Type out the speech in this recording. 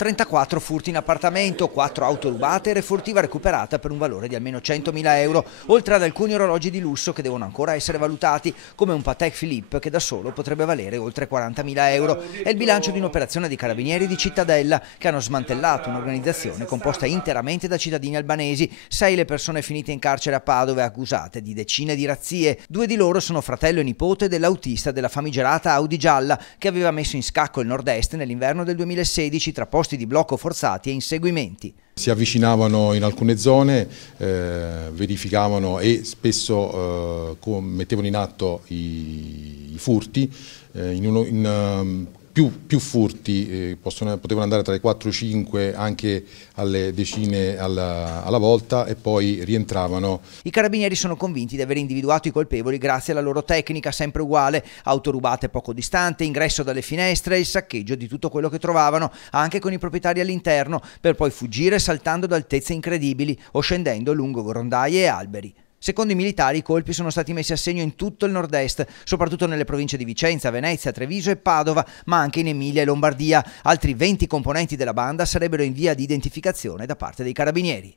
34 furti in appartamento, 4 auto rubate e refurtiva recuperata per un valore di almeno 100.000 euro, oltre ad alcuni orologi di lusso che devono ancora essere valutati, come un Patek Philippe che da solo potrebbe valere oltre 40.000 euro. È il bilancio di un'operazione dei carabinieri di Cittadella, che hanno smantellato un'organizzazione composta interamente da cittadini albanesi. 6 le persone finite in carcere a Padova accusate di decine di razzie. 2 di loro sono fratello e nipote dell'autista della famigerata Audi gialla, che aveva messo in scacco il nord-est nell'inverno del 2016 tra posti di blocco forzati e inseguimenti. Si avvicinavano in alcune zone, verificavano e spesso mettevano in atto i furti. Più furti, potevano andare tra i 4 e 5 anche alle decine alla volta, e poi rientravano. I carabinieri sono convinti di aver individuato i colpevoli grazie alla loro tecnica sempre uguale: auto rubate poco distante, ingresso dalle finestre e il saccheggio di tutto quello che trovavano, anche con i proprietari all'interno, per poi fuggire saltando da altezze incredibili o scendendo lungo grondaie e alberi. Secondo i militari, i colpi sono stati messi a segno in tutto il nord-est, soprattutto nelle province di Vicenza, Venezia, Treviso e Padova, ma anche in Emilia e Lombardia. Altri 20 componenti della banda sarebbero in via di identificazione da parte dei carabinieri.